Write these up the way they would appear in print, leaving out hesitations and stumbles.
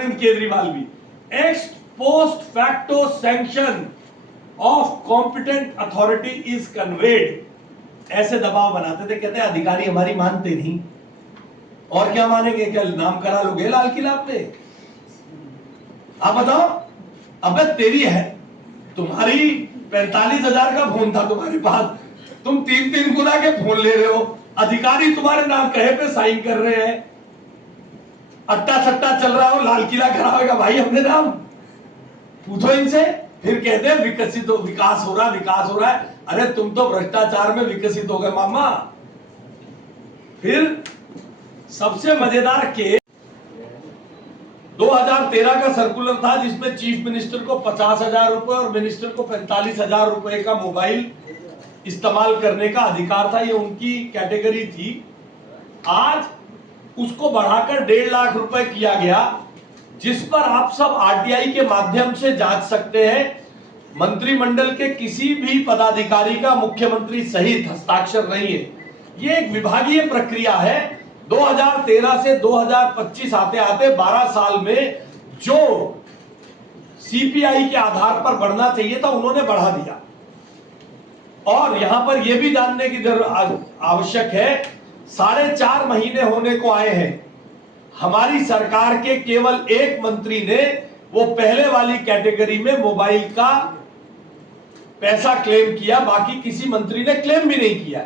अरविंद केजरीवाल भी, x post facto sanction of competent authority is conveyed, ऐसे दबाव बनाते थे। कहते अधिकारी हमारी मानते नहीं, और क्या मानेंगे? क्या नाम करा लोगे लाल किला पे? आप बताओ। अबे तेरी है, तुम्हारी 45,000 का फोन था तुम्हारे पास, तुम 3-3 गुना के फोन ले रहे हो, अधिकारी तुम्हारे नाम कहे पे साइन कर रहे हैं, अट्टा सट्टा चल रहा हो, लाल किला खड़ा होगा भाई अपने नाम, पूछो इनसे। फिर कहते हैं विकसित हो, विकास हो रहा है। अरे तुम तो भ्रष्टाचार में विकसित हो गए मामा। फिर सबसे मजेदार केस 2013 का सर्कुलर था जिसमें चीफ मिनिस्टर को 50,000 रुपए और मिनिस्टर को 45,000 रुपए का मोबाइल इस्तेमाल करने का अधिकार था, ये उनकी कैटेगरी थी। आज उसको बढ़ाकर 1.5 लाख रुपए किया गया, जिस पर आप सब आरटीआई के माध्यम से जांच सकते हैं। मंत्रिमंडल के किसी भी पदाधिकारी का मुख्यमंत्री सहित हस्ताक्षर नहीं है। ये एक विभागीय प्रक्रिया है। 2013 से 2025 आते आते 12 साल में जो सीपीआई के आधार पर बढ़ना चाहिए था उन्होंने बढ़ा दिया। और यहां पर यह भी जानने की आवश्यक है, 4.5 महीने होने को आए हैं, हमारी सरकार के केवल एक मंत्री ने वो पहले वाली कैटेगरी में मोबाइल का पैसा क्लेम किया, बाकी किसी मंत्री ने क्लेम भी नहीं किया।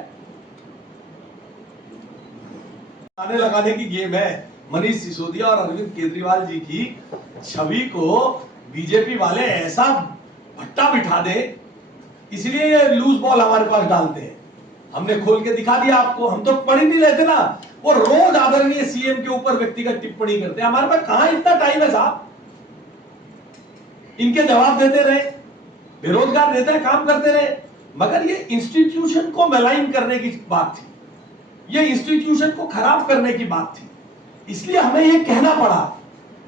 आने लगाने की गेम है। मनीष सिसोदिया और अरविंद केजरीवाल जी की छवि को बीजेपी वाले ऐसा भट्टा बिठा दे, इसलिए ये लूज बॉल हमारे पास डालते हैं। हमने खोल के दिखा दिया आपको, हम तो पढ़ ही नहीं लेते ना। वो रोज आदरणीय सीएम के ऊपर व्यक्तिगत टिप्पणी करते हैं। हमारे पास कहां इतना टाइम है साहब? इनके जवाब देते रहे, बेरोजगार रहते हैं, काम करते रहे, मगर ये इंस्टीट्यूशन को मेलाइन करने की बात थी, ये इंस्टीट्यूशन को खराब करने की बात थी। इसलिए हमें ये कहना पड़ा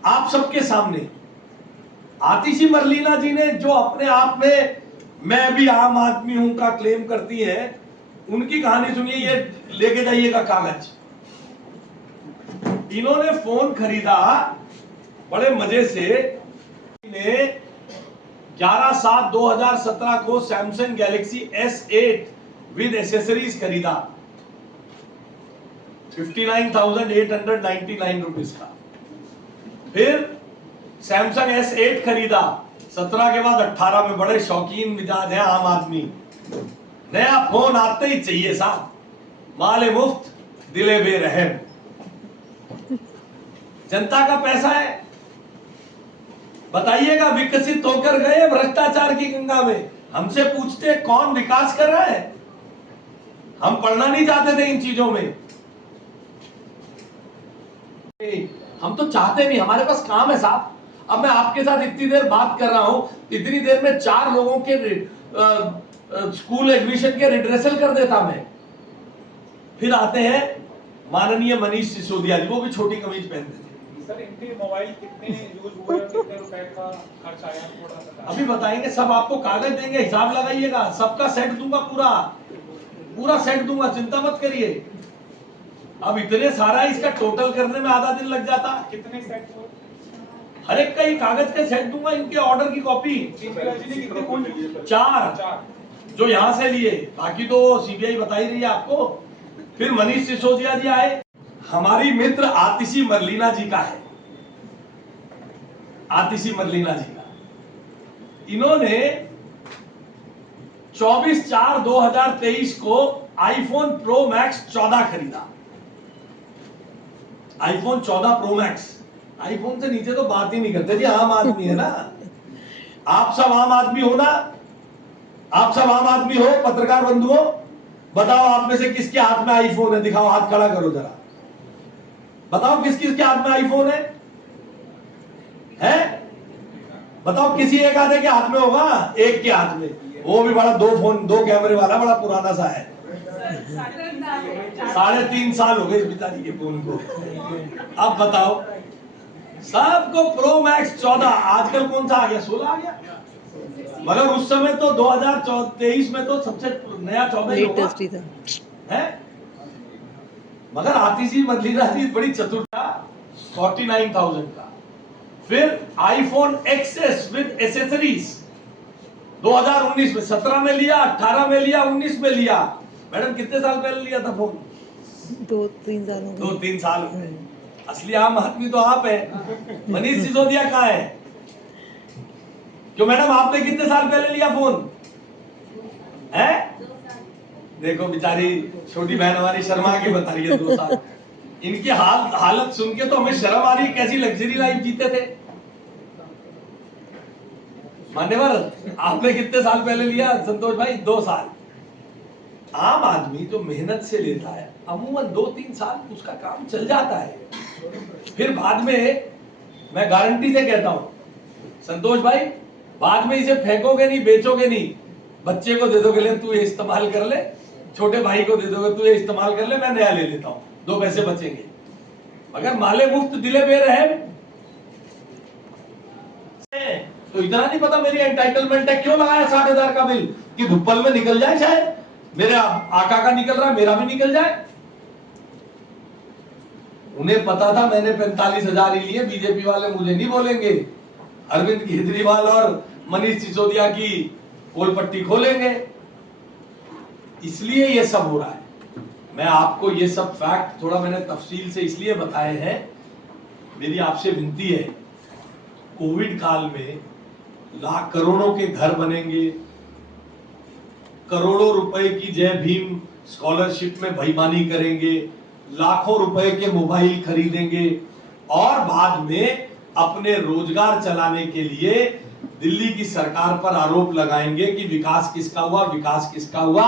आप सबके सामने। आतिशी मरलीना जी ने जो अपने आप में मैं भी आम आदमी हूं का क्लेम करती है, उनकी कहानी सुनिए। ये लेके जाइएगा कागज। इन्होंने फोन खरीदा बड़े मजे से, 11/7/2017 को Samsung Galaxy S8 with accessories खरीदा 59,899 रुपीज का। फिर सैमसंग S8 खरीदा 17 के बाद 18 में। बड़े शौकीन मिजाज है आम आदमी, नया फोन आते ही चाहिए साहब, माले मुफ्त दिले बेरहम। जनता का पैसा है, बताइएगा विकसित होकर गए भ्रष्टाचार की गंगा में? हमसे पूछते कौन विकास कर रहा है? हम पढ़ना नहीं चाहते थे इन चीजों में, हम तो चाहते नहीं, हमारे पास काम है साहब। अब मैं आपके साथ इतनी देर बात कर रहा हूं, इतनी देर में 4 लोगों के स्कूल एडमिशन के रिड्रेसल कर देता मैं। फिर आते हैं माननीय मनीष सिसोदिया जी, वो भी छोटी कमीज पहनते थे। सर इनके मोबाइल कितने यूज हुए और कितने रुपए का खर्च आया थोड़ा सा अभी बताएंगे, सब आपको कागज देंगे, हिसाब लगाइएगा, सबका सेट दूंगा, पूरा सेट दूंगा, चिंता मत करिए। अब इतने सारा इसका टोटल करने में आधा दिन लग जाता। कितने सेट हुए? हर एक का ही कागज के सेट दूंगा, इनके ऑर्डर की कॉपी। कितने फोन? 4 जो यहां से लिए, बाकी तो सीबीआई बता ही रही है आपको। फिर मनीष सिसोदिया जी आए, हमारी मित्र आतिशी मरलीना जी का है, आतिशी मरलीना जी का। इन्होंने 24/4/2023 को आईफोन प्रो मैक्स 14 खरीदा। आईफोन 14 प्रो मैक्स, आईफोन से नीचे तो बात ही नहीं करते जी, आम आदमी है ना। आप सब आम आदमी हो ना, आप सब आम आदमी हो, पत्रकार बंधु हो। बताओ आप में से किसके हाथ में आईफोन है? दिखाओ, हाथ खड़ा करो जरा, बताओ किस किस के हाथ में आईफोन है? बताओ, किसी एक आधे के हाथ में होगा, एक के हाथ में, वो भी बड़ा 2 कैमरे वाला, बड़ा पुराना सा है। 3.5 साल हो गए इस बिचारी के फोन को। अब बताओ, सबको प्रो मैक्स 14, आजकल कौन सा आ गया? 16 आ गया। मगर उस समय तो 2023 में तो सबसे नया 14 ही होगा, है। मगर आतिशी मरलीना जी बड़ी चतुर था, 49,000 का। फिर आईफोन एक्सएस विद एसेसरीज 2019 में, 17 में लिया, 18 में लिया, 19 में लिया। मैडम कितने साल पहले लिया था फोन? 2-3 साल हो गए। 2-3 साल हो गए। असली आम आदमी तो आप है। मनीष सिसोदिया कहाँ है? क्यों मैडम, आपने कितने साल पहले लिया फोन है? देखो बेचारी छोटी बहन हमारी शर्मा के बता रही है 2 साल। इनकी हालत सुन के तो हमें शर्म आ रही है, कैसी लग्जरी लाइफ जीते थे। मान्यवर, आपने कितने साल पहले लिया संतोष भाई? 2 साल। आम आदमी जो मेहनत से लेता है अमूमन 2-3 साल उसका काम चल जाता है। फिर बाद में मैं गारंटी से कहता हूं संतोष भाई, बाद में इसे फेंकोगे नहीं, बेचोगे नहीं, बच्चे को दे दोगे, ले तू ये इस्तेमाल कर ले, छोटे भाई को दे दोगे, तू ये इस्तेमाल कर ले, मैं नया ले लेता हूं, 2 पैसे बचेंगे। मगर माले मुफ्त दिले बेरहम। तो इतना नहीं पता मेरी एंटाइटलमेंट है, क्यों लगाया 60,000 का बिल? कि धुप्पल में निकल जाए, शायद मेरे आका का निकल रहा, मेरा भी निकल जाए। उन्हें पता था मैंने 45,000 ही लिए, बीजेपी वाले मुझे नहीं बोलेंगे, अरविंद केजरीवाल और मनीष सिसोदिया की कोलपट्टी खोलेंगे, इसलिए ये सब हो रहा है। मैं आपको ये सब फैक्ट थोड़ा मैंने तफसील से इसलिए बताए हैं। मेरी आपसे विनती है, कोविड काल में लाख करोड़ों के घर बनेंगे, करोड़ों रुपए की जय भीम स्कॉलरशिप में बेईमानी करेंगे, लाखों रुपए के मोबाइल खरीदेंगे और बाद में अपने रोजगार चलाने के लिए दिल्ली की सरकार पर आरोप लगाएंगे कि विकास किसका हुआ, विकास किसका हुआ।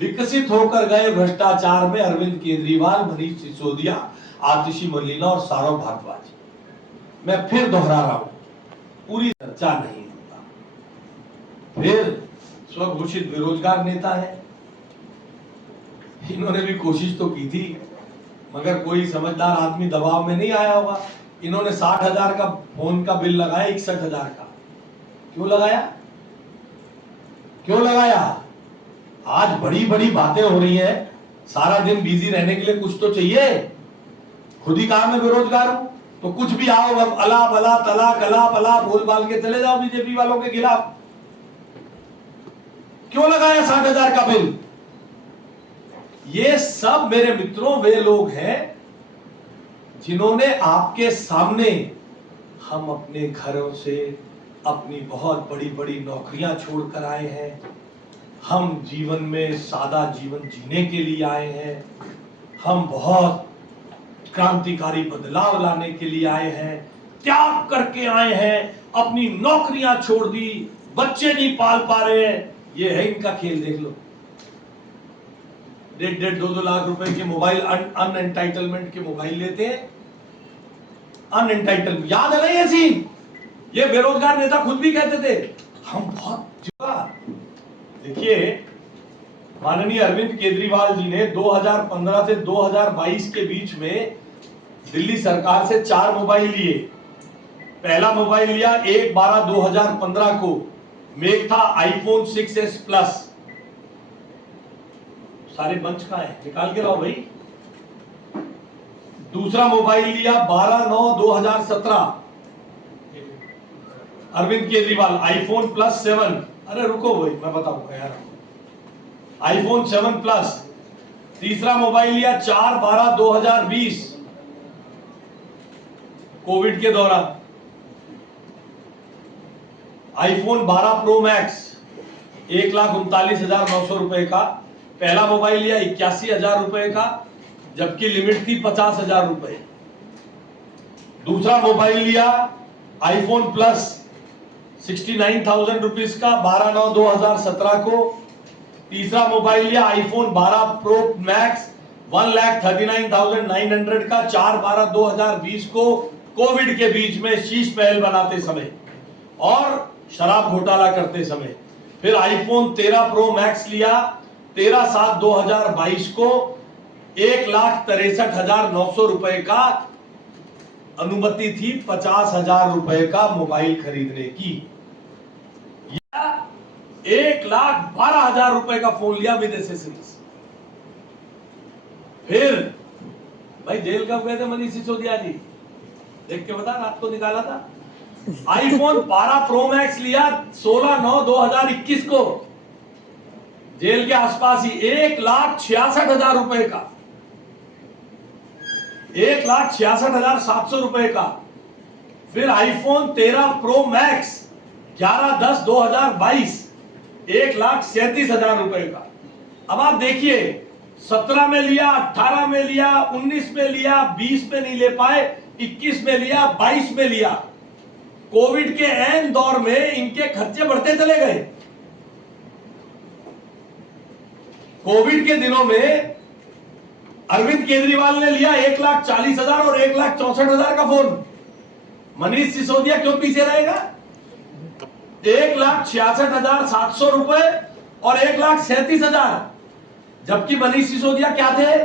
विकसित होकर गए भ्रष्टाचार में अरविंद केजरीवाल, मनीष सिसोदिया, आतिशी मलिना और सौरभ भारद्वाज। मैं फिर दोहरा रहा हूं, पूरी चर्चा नहीं होता। फिर स्वघोषित बेरोजगार नेता है, इन्होंने भी कोशिश तो की थी मगर कोई समझदार आदमी दबाव में नहीं आया होगा। इन्होंने 60,000 का फोन का बिल लगाया, 61,000 का। क्यों लगाया? क्यों लगाया? आज बड़ी बड़ी बातें हो रही है, सारा दिन बिजी रहने के लिए कुछ तो चाहिए। खुद ही कहा मैं बेरोजगार हूं, तो कुछ भी आओ, अब अला बला तला कला पला बोल बाल के चले जाओ बीजेपी वालों के खिलाफ। क्यों लगाया 60,000 का बिल? ये सब मेरे मित्रों वे लोग हैं जिन्होंने आपके सामने, हम अपने घरों से अपनी बहुत बड़ी बड़ी नौकरियां छोड़कर आए हैं, हम जीवन में सादा जीवन जीने के लिए आए हैं, हम बहुत क्रांतिकारी बदलाव लाने के लिए आए हैं, त्याग करके आए हैं, अपनी नौकरियां छोड़ दी, बच्चे नहीं पाल पा रहे हैं। ये है इनका खेल, देख लो। 1.5 2 लाख रुपए के मोबाइल, अनएंटाइटलमेंट के मोबाइल लेते हैं। अनएंटाइटलमेंट, याद है ना ये सीन? ये बेरोजगार नेता खुद भी कहते थे हम बहुत जुआ। देखिए, माननीय अरविंद केजरीवाल जी ने 2015 से 2022 के बीच में दिल्ली सरकार से 4 मोबाइल लिए। पहला मोबाइल लिया 1/12/2015 को, मेक था आईफोन 6s प्लस। सारे बंच कहां है, निकाल के लाओ भाई। दूसरा मोबाइल लिया 12/9/2017 अरविंद केजरीवाल, आईफोन प्लस 7। अरे रुको भाई, मैं बताऊंगा यार, आईफोन 7 प्लस। तीसरा मोबाइल लिया 4/12/2020 कोविड के दौरान, आईफोन 12 प्रो मैक्स 1,39,900 रुपए का। पहला मोबाइल लिया 81,000 रुपए का, जबकि लिमिट थी 50,000 रुपए। दूसरा मोबाइल लिया आईफोन प्लस 69,000 रुपीज का 12/9/2017 को। तीसरा मोबाइल लिया आईफोन 12 प्रो मैक्स 1,39,900 का 4/12/2020 को, कोविड के बीच में शीश महल बनाते समय और शराब घोटाला करते समय। फिर आईफोन 13 प्रो मैक्स लिया 13/7/2022 को, 1,63,900 रुपए का अनुमति थी 50,000 रुपए का मोबाइल खरीदने की। 1,12,000 रुपए का फोन लिया विद एसेसरीज। फिर भाई जेल कब गए थे मनीष सिसोदिया जी? देख के बता, रात को निकाला था। आईफोन 12 प्रो मैक्स लिया 16/9/2021 को, जेल के आसपास ही 1,66,000 रुपए का, 1,66,700 रुपए का। फिर आईफोन 13 प्रो मैक्स 11/10/2022 1,37,000 रुपए का। अब आप देखिए 17 में लिया, 18 में लिया, 19 में लिया, 20 में नहीं ले पाए, 21 में लिया, 22 में लिया। कोविड के ऐन दौर में इनके खर्चे बढ़ते चले गए। कोविड के दिनों में अरविंद केजरीवाल ने लिया 1,40,000 और 1,64,000 का फोन। मनीष सिसोदिया क्यों पीछे रहेगा? 1,66,700 रुपए और 1,37,000। जबकि मनीष सिसोदिया क्या थे?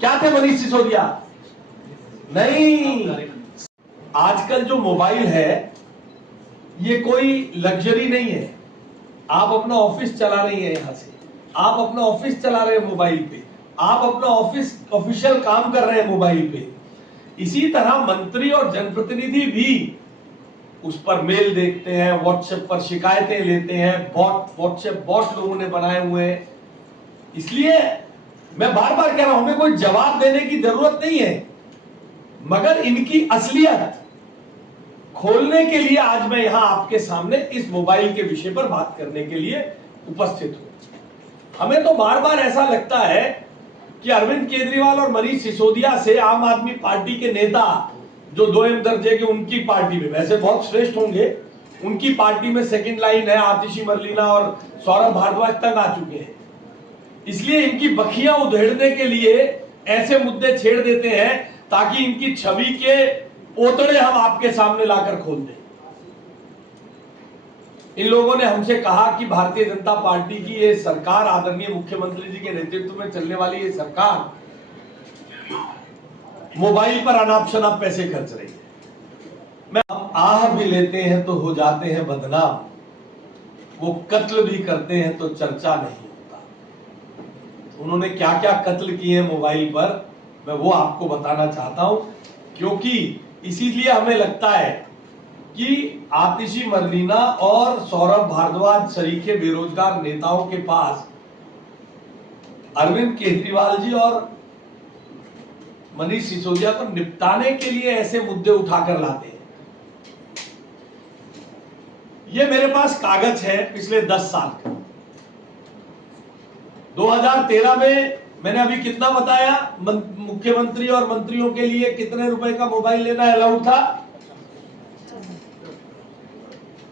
क्या थे मनीष सिसोदिया? नहीं, आजकल जो मोबाइल है ये कोई लग्जरी नहीं है। आप अपना ऑफिस चला रही है, यहां से आप अपना ऑफिस चला रहे हैं मोबाइल पे, आप अपना ऑफिस ऑफिशियल काम कर रहे हैं मोबाइल पे। इसी तरह मंत्री और जनप्रतिनिधि भी उस पर मेल देखते हैं, व्हाट्सएप पर शिकायतें लेते हैं, व्हाट्सएप बॉट लोगों ने बनाए हुए हैं। इसलिए मैं बार बार कह रहा हूं, हमें कोई जवाब देने की जरूरत नहीं है, मगर इनकी असलियत खोलने के लिए आज मैं यहां आपके सामने इस मोबाइल के विषय पर बात करने के लिए उपस्थित हूं। हमें तो बार बार ऐसा लगता है कि अरविंद केजरीवाल और मनीष सिसोदिया से आम आदमी पार्टी के नेता जो 2M दर्जे के, उनकी पार्टी में वैसे बहुत श्रेष्ठ होंगे, उनकी पार्टी में सेकंड लाइन है, आतिशी मरलीना और सौरभ भारद्वाज तक आ चुके हैं। इसलिए इनकी बखियां उधेड़ने के लिए ऐसे मुद्दे छेड़ देते हैं ताकि इनकी छवि के पोतड़े हम आपके सामने लाकर खोल दें। इन लोगों ने हमसे कहा कि भारतीय जनता पार्टी की ये सरकार, आदरणीय मुख्यमंत्री जी के नेतृत्व में चलने वाली ये सरकार मोबाइल पर अनाप शनाप पैसे खर्च रही है। मैं आह भी लेते हैं तो हो जाते हैं बदनाम, वो कत्ल भी करते हैं तो चर्चा नहीं होता। उन्होंने क्या क्या कत्ल किए हैं मोबाइल पर, मैं वो आपको बताना चाहता हूं, क्योंकि इसीलिए हमें लगता है कि आतिशी मरलीना और सौरभ भारद्वाज सरीखे बेरोजगार नेताओं के पास अरविंद केजरीवाल जी और मनीष सिसोदिया को निपटाने के लिए ऐसे मुद्दे उठाकर लाते हैं। ये मेरे पास कागज है पिछले 10 साल का। 2013 में मैंने अभी कितना बताया, मुख्यमंत्री और मंत्रियों के लिए कितने रुपए का मोबाइल लेना अलाउड था?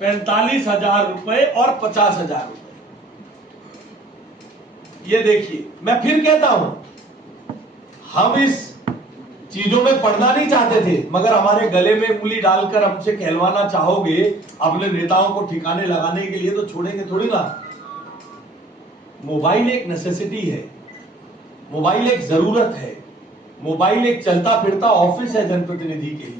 45,000 रुपए और 50,000 रुपए। ये देखिए, मैं फिर कहता हूं, हम इस चीजों में पढ़ना नहीं चाहते थे, मगर हमारे गले में उंगली डालकर हमसे कहलवाना चाहोगे अपने नेताओं को ठिकाने लगाने के लिए, तो छोड़ेंगे थोड़ी ना। मोबाइल एक नेसेसिटी है, मोबाइल एक जरूरत है, मोबाइल एक चलता फिरता ऑफिस है जनप्रतिनिधि के लिए।